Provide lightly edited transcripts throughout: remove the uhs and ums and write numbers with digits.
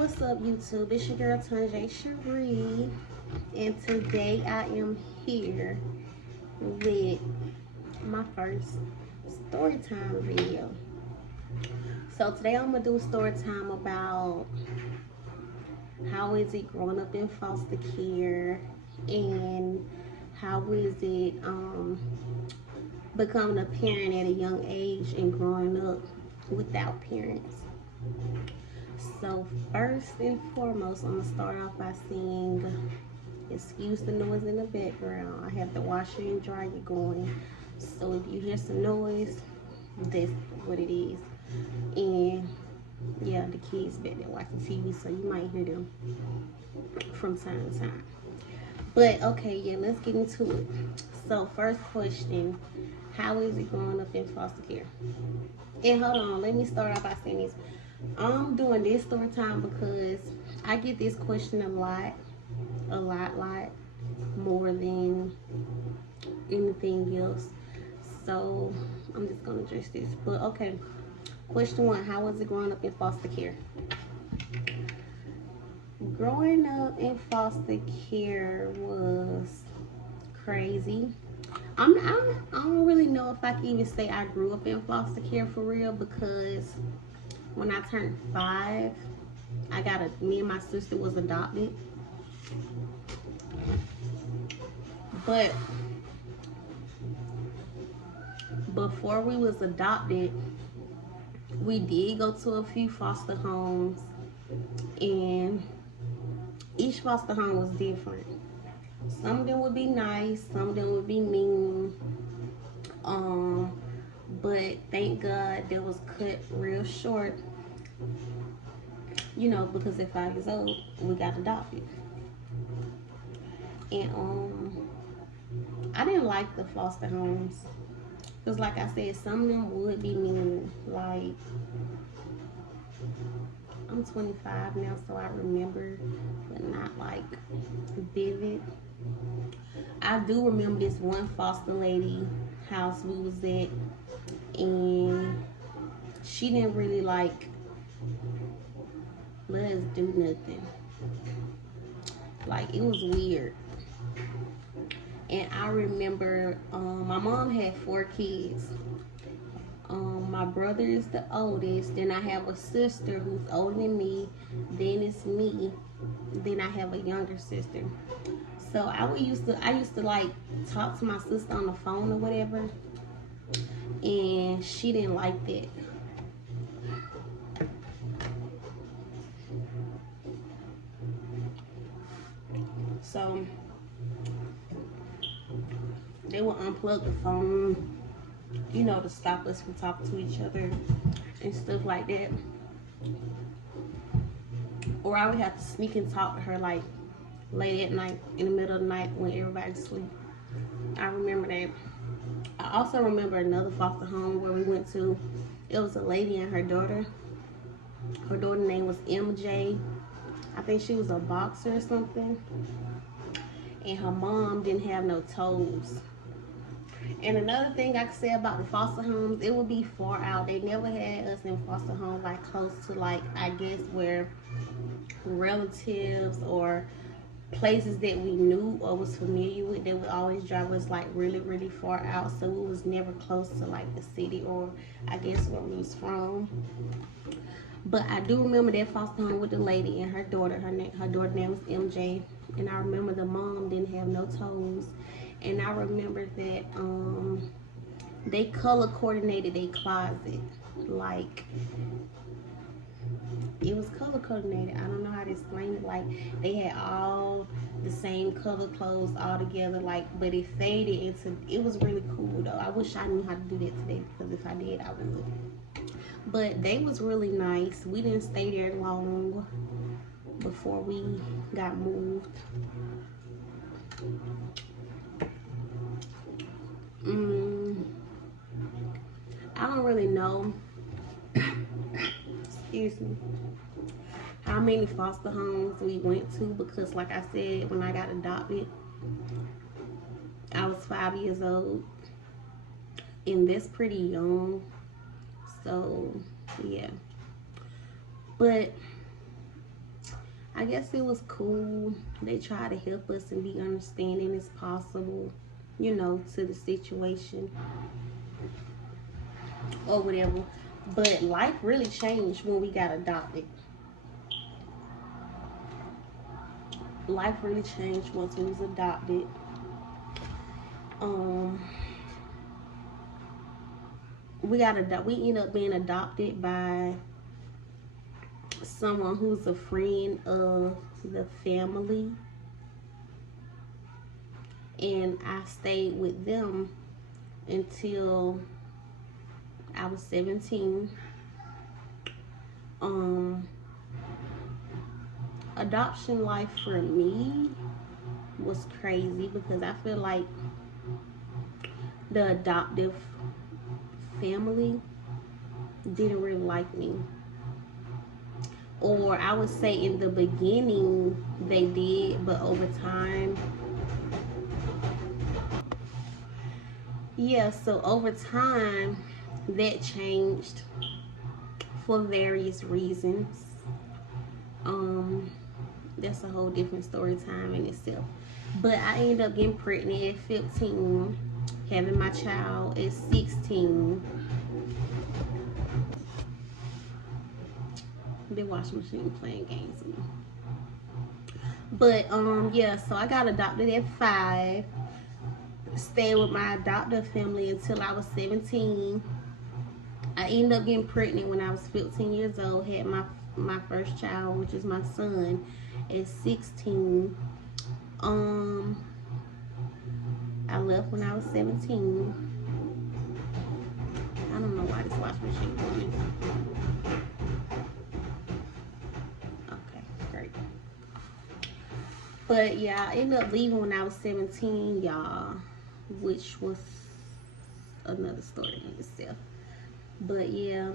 What's up, YouTube? It's your girl Tunjay Cherie, and today I am here with my first story time video. So today I'm gonna do a story time about how is it growing up in foster care, and how is it becoming a parent at a young age and growing up without parents. So first and foremost, I'm gonna start off by saying, excuse the noise in the background. I have the washer and dryer going, so if you hear some noise, that's what it is. And yeah, the kids back there watching TV, so you might hear them from time to time. But okay, yeah, let's get into it. So first question, how is it growing up in foster care? And hold on, let me start off by saying this. I'm doing this story time because I get this question a lot more than anything else. So I'm just gonna address this. But okay, question one, how was it growing up in foster care? Growing up in foster care was crazy. I don't really know if I can even say I grew up in foster care for real, because when I turned 5, me and my sister was adopted. But before we was adopted, we did go to a few foster homes, and each foster home was different. Some of them would be nice, some of them would be mean. But thank God that was cut real short, because at 5 years old we got adopted. And I didn't like the foster homes, because like I said, some of them would be mean. Like, I'm 25 now, so I remember, but not like vivid. I do remember this one foster lady house we was at, and she didn't really like let us do nothing. Like, it was weird. And I remember my mom had 4 kids. My brother is the oldest. Then I have a sister who's older than me. Then it's me. Then I have a younger sister. So I used to like talk to my sister on the phone or whatever, and she didn't like that. So they would unplug the phone, to stop us from talking to each other and stuff like that. Or I would have to sneak and talk to her like late at night, in the middle of the night when everybody's asleep. I remember that. I also remember another foster home where we went to. It was a lady and her daughter. Her daughter's name was MJ. I think she was a boxer or something. And her mom didn't have no toes. And another thing I could say about the foster homes, it would be far out. They never had us in foster homes like close to, like, I guess where relatives or places that we knew or was familiar with. They would always drive us like really, really far out, so it was never close to like the city or I guess where we was from. But I do remember that foster home with the lady and her daughter. Her daughter's name was MJ, and I remember the mom didn't have no toes. And I remember that they color coordinated their closet. Like, it was color coordinated. I don't know how to explain it. Like, they had all the same color clothes all together, like, but it faded into, it was really cool though. I wish I knew how to do that today, because if I did, I would. But they was really nice. We didn't stay there long before we got moved. I don't really know, excuse me, how many foster homes we went to, because like I said, when I got adopted, I was 5 years old, and that's pretty young. So yeah, but I guess it was cool. They tried to help us and be understanding as possible, you know, to the situation or whatever. But life really changed when we got adopted. Life really changed once we was adopted. Um, we ended up being adopted by someone who's a friend of the family, and I stayed with them until I was 17. Adoption life for me was crazy because I feel like the adoptive family didn't really like me. Or I would say in the beginning they did, but over time, yeah, so over time that changed for various reasons. That's a whole different story time in itself. But I ended up getting pregnant at 15, having my child at 16. The washing machine playing games with me. But yeah, so I got adopted at 5. Stayed with my adoptive family until I was 17. I ended up getting pregnant when I was 15 years old. Had my first child, which is my son, at 16. I left when I was 17. I don't know why this washing machine running. Okay, great. But yeah, I ended up leaving when I was 17, y'all, which was another story in itself. But yeah,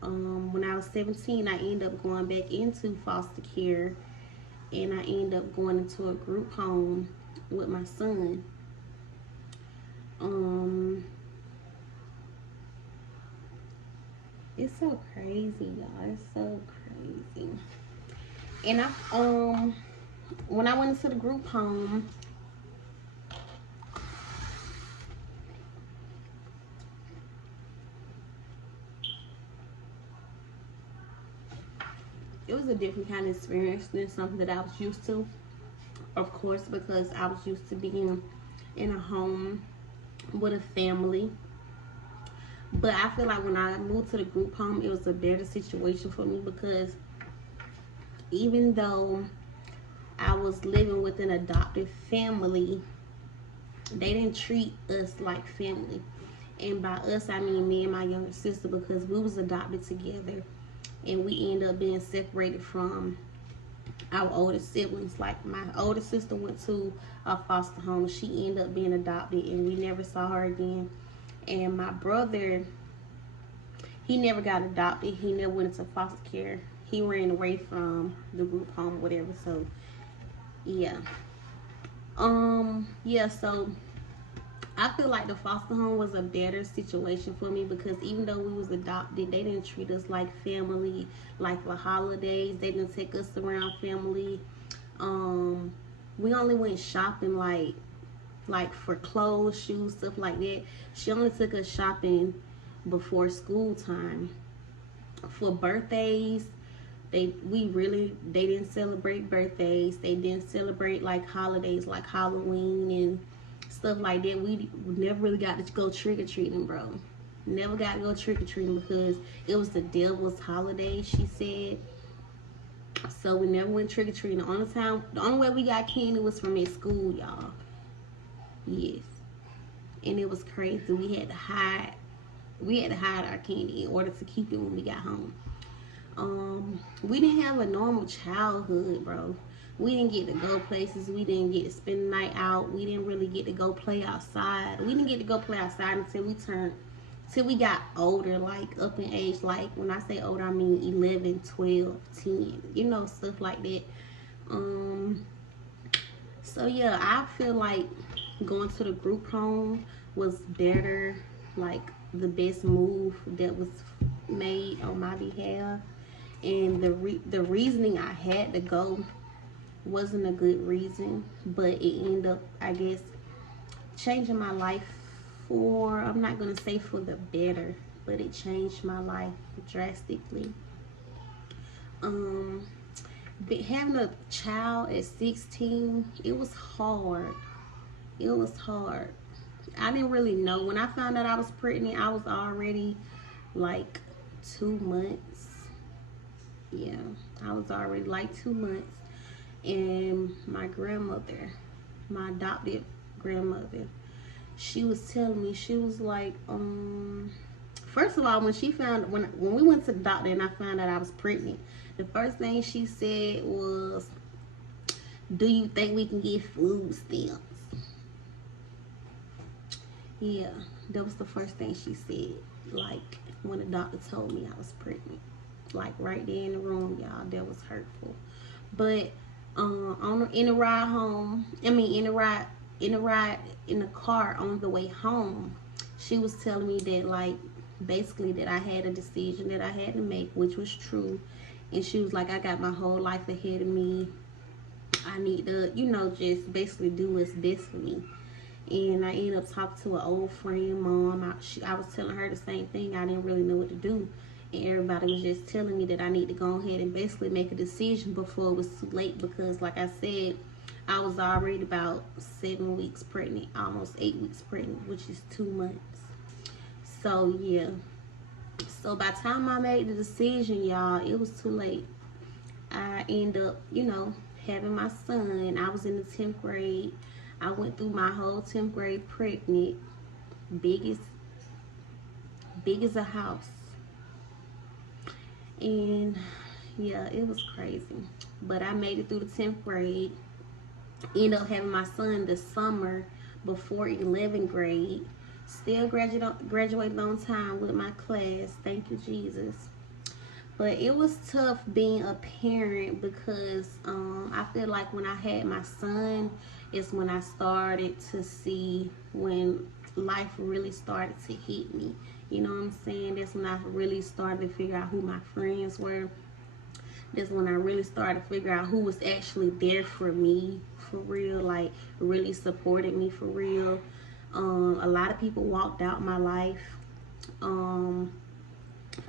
when I was 17, I ended up going back into foster care, and I ended up going into a group home with my son. It's so crazy, y'all. It's so crazy. And when I went into the group home, it was a different kind of experience than something that I was used to. Of course, because I was used to being in a home with a family. But I feel like when I moved to the group home, it was a better situation for me because even though I was living with an adopted family, they didn't treat us like family. And by us, I mean me and my younger sister, because we was adopted together, and we ended up being separated from our older siblings. Like my older sister went to a foster home. She ended up being adopted, and we never saw her again. And my brother, he never got adopted. He never went into foster care. He ran away from the group home, whatever. So yeah. Yeah, so I feel like the foster home was a better situation for me because even though we was adopted, they didn't treat us like family. Like for holidays, they didn't take us around family. We only went shopping like for clothes, shoes, stuff like that. She only took us shopping before school time. For birthdays, they didn't celebrate birthdays. They didn't celebrate like holidays like Halloween and stuff like that. We never really got to go trick-or-treating, bro. Never got to go trick-or-treating because it was the devil's holiday, she said. So we never went trick-or-treating. The only way we got candy was from at school, y'all. Yes. And it was crazy. We had to hide our candy in order to keep it when we got home. We didn't have a normal childhood, bro. We didn't get to go places. We didn't get to spend the night out. We didn't really get to go play outside. We didn't get to go play outside until we got older, like up in age. Like when I say older, I mean 11, 12, 10, you know, stuff like that. So yeah, I feel like going to the group home was better, like the best move that was made on my behalf. and the reasoning I had to go wasn't a good reason, but it ended up, I guess, changing my life for, I'm not gonna say for the better, but it changed my life drastically. Having a child at 16, it was hard. It was hard. I didn't really know. When I found out I was pregnant, I was already like 2 months. Yeah, I was already like 2 months. And my grandmother, my adopted grandmother, she was telling me, she was like, first of all, when we went to the doctor and I found out I was pregnant, the first thing she said was, "Do you think we can get food stamps?" Yeah, that was the first thing she said. Like, when the doctor told me I was pregnant, like right there in the room, y'all, that was hurtful. But in the ride home, in the car on the way home, she was telling me that, like, basically that I had a decision that I had to make, which was true. And she was like, I got my whole life ahead of me. I need to, just basically do what's best for me. And I ended up talking to an old friend, mom. I was telling her the same thing. I didn't really know what to do. And everybody was just telling me that I need to go ahead and basically make a decision before it was too late. Because, like I said, I was already about 7 weeks pregnant, almost 8 weeks pregnant, which is 2 months. So, yeah. So, by the time I made the decision, y'all, it was too late. I ended up, having my son. I was in the 10th grade. I went through my whole 10th grade pregnant, big as a house. And yeah, it was crazy. But I made it through the 10th grade. Ended up having my son the summer before 11th grade. Still graduated on time with my class. Thank you, Jesus. But it was tough being a parent because I feel like when I had my son is when I started to see when life really started to hit me. You know what I'm saying? That's when I really started to figure out who my friends were. That's when I really started to figure out who was actually there for me, for real, like really supported me for real. A lot of people walked out my life.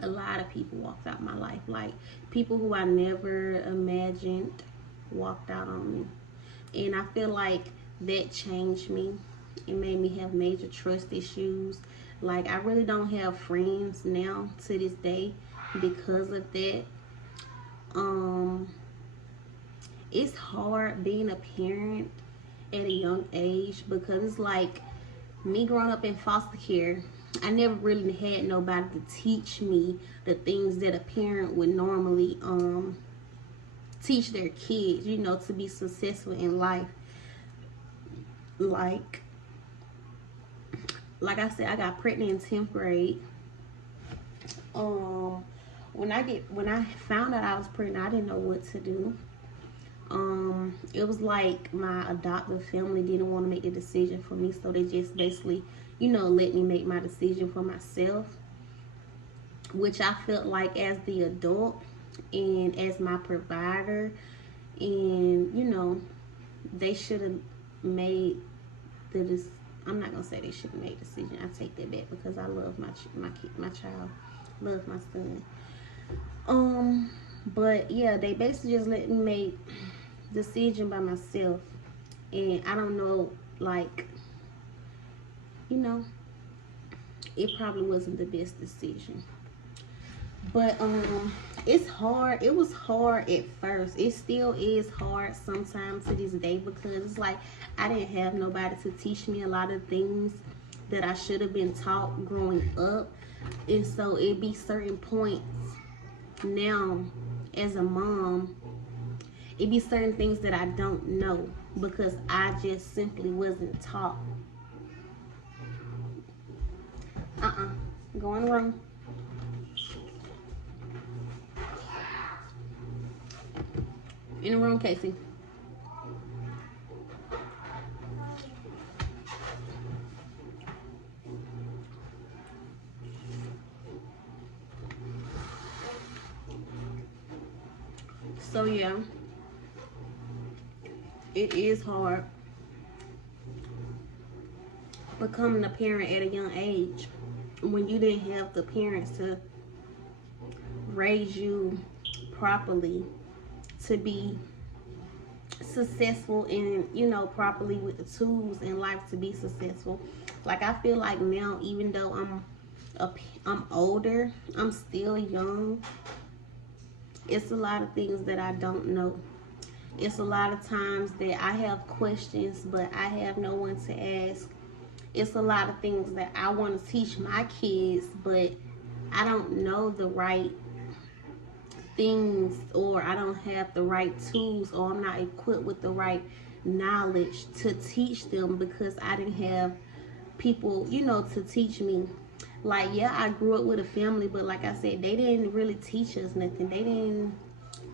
A lot of people walked out my life, like people who I never imagined walked out on me. And I feel like that changed me. It made me have major trust issues. Like, I really don't have friends now to this day because of that. It's hard being a parent at a young age because it's like me growing up in foster care, I never really had nobody to teach me the things that a parent would normally teach their kids, to be successful in life. Like I said, I got pregnant in 10th grade. When I found out I was pregnant, I didn't know what to do. It was like my adoptive family didn't want to make the decision for me, so they just basically, let me make my decision for myself, which I felt like as the adult and as my provider, and they should have made I'm not gonna say they should have made the decision. I take that back because I love my child, love my son. But yeah, they basically just let me make decision by myself, and I don't know, like, it probably wasn't the best decision. But it's hard. It was hard at first. It still is hard sometimes to this day because it's like I didn't have nobody to teach me a lot of things that I should have been taught growing up. And so it'd be certain points now as a mom, it'd be certain things that I don't know because I just simply wasn't taught. Go in the room. In the room, Casey. So yeah, it is hard becoming a parent at a young age when you didn't have the parents to raise you properly to be successful and, you know, properly with the tools in life to be successful. Like, I feel like now, even though I'm older, I'm still young. It's a lot of things that I don't know. It's a lot of times that I have questions, but I have no one to ask. It's a lot of things that I want to teach my kids, but I don't know the right things, or I don't have the right tools, or I'm not equipped with the right knowledge to teach them because I didn't have people, you know, to teach me. Like, yeah, I grew up with a family, but like I said, they didn't really teach us nothing. They didn't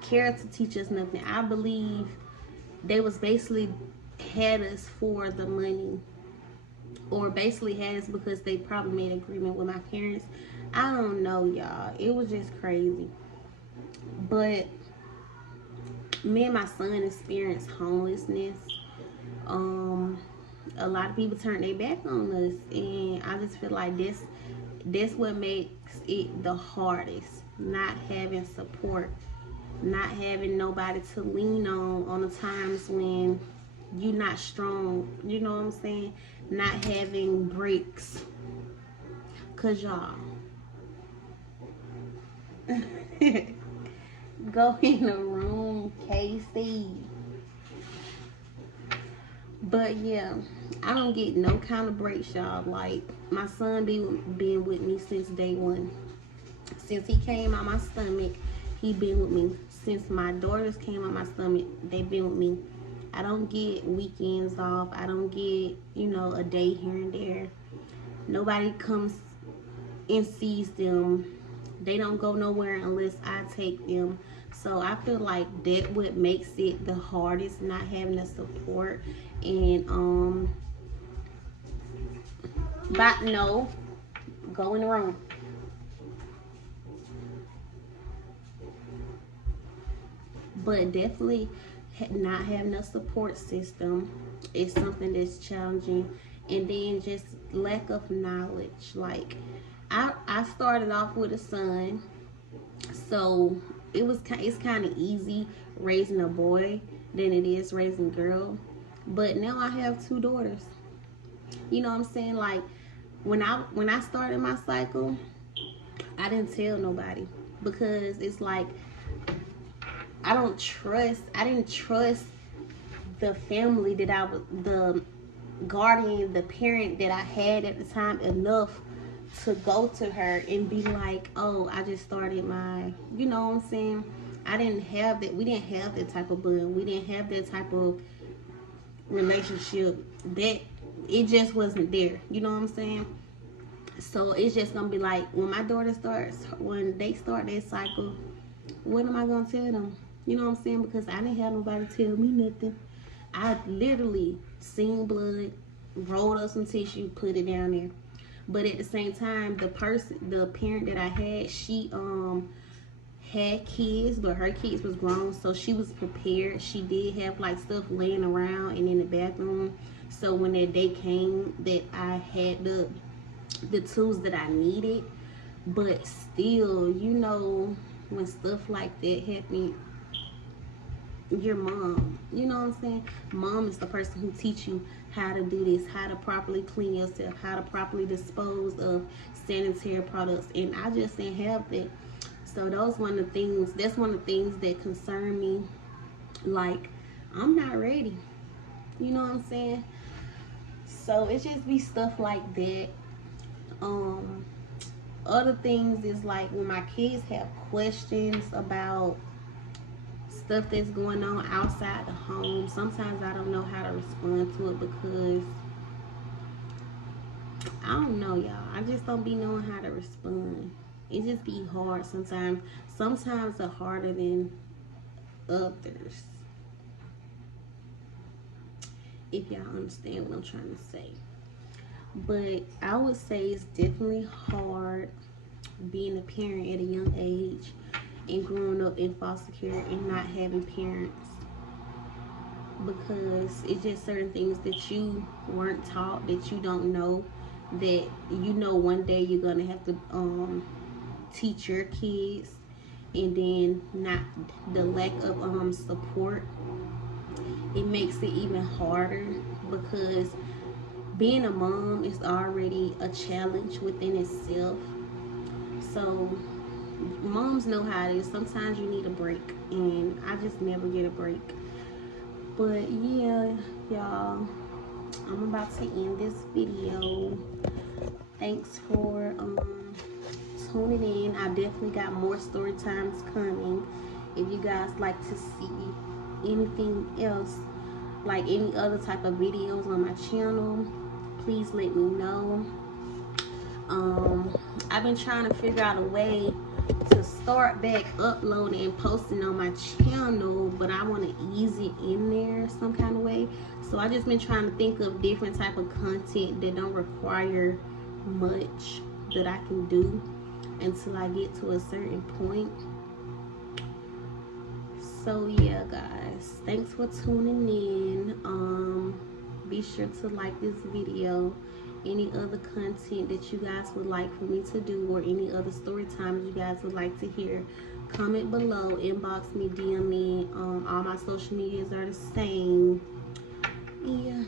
care to teach us nothing. I believe they was basically had us for the money, or basically had us because they probably made an agreement with my parents. I don't know, y'all. It was just crazy. But me and my son experienced homelessness. Um, a lot of people turned their back on us, and I just feel like this what makes it the hardest. Not having support, not having nobody to lean on the times when you're not strong. You know what I'm saying? Not having breaks, cause y'all go in the room, Casey. But yeah, I don't get no kind of breaks, y'all. Like, my son been with me since day one. Since he came out my stomach, he been with me. Since my daughters came out my stomach, they been with me. I don't get weekends off. I don't get, you know, a day here and there. Nobody comes and sees them. They don't go nowhere unless I take them. So I feel like that what makes it the hardest, not having the support. And but no, go in the room. But definitely not having a support system is something that's challenging. And then just lack of knowledge. Like, I started off with a son, so it's kind of easy raising a boy than it is raising a girl. But now I have two daughters. You know what I'm saying? Like, when I started my cycle, I didn't tell nobody because it's like I didn't trust the family that I was, the guardian, the parent that I had at the time, enough to go to her and be like, oh, I just started my, you know what I'm saying? I didn't have that. We didn't have that type of bond. We didn't have that type of relationship. That it just wasn't there. You know what I'm saying? So it's just gonna be like, when my daughter starts, when they start their cycle, what am I gonna tell them? You know what I'm saying? Because I didn't have nobody tell me nothing. I literally seen blood, rolled up some tissue, put it down there. But at the same time, the parent that I had, she had kids, but her kids was grown, so she was prepared. She did have like stuff laying around and in the bathroom. So when that day came, that I had the tools that I needed. But still, you know, when stuff like that happen, your mom, you know what I'm saying? Mom is the person who teach you how to do this, how to properly clean yourself, how to properly dispose of sanitary products. And I just didn't have that. So that's one of the things that concern me. Like, I'm not ready. You know what I'm saying? So it just be stuff like that. Um, Other things is like when my kids have questions about stuff that's going on outside the home. Sometimes I don't know how to respond to it because I don't know, y'all. I just don't be knowing how to respond. It just be hard sometimes. Sometimes it's harder than others. If y'all understand what I'm trying to say. But I would say it's definitely hard being a parent at a young age. and growing up in foster care and not having parents, because it's just certain things that you weren't taught, that you don't know, that you know one day you're gonna have to teach your kids, and then not the lack of support, it makes it even harder, because being a mom is already a challenge within itself. So moms know how it is. Sometimes you need a break, and I just never get a break. But yeah, y'all, I'm about to end this video. Thanks for tuning in. I definitely got more story times coming. If you guys like to see anything else, like any other type of videos on my channel, please let me know. I've been trying to figure out a way to start back uploading and posting on my channel, but I want to ease it in there some kind of way. So I just been trying to think of different type of content that don't require much that I can do until I get to a certain point. So yeah, guys, thanks for tuning in. Be sure to like this video. Any other content that you guys would like for me to do, or any other story times you guys would like to hear, comment below, inbox me, DM me. All my social medias are the same. Yeah.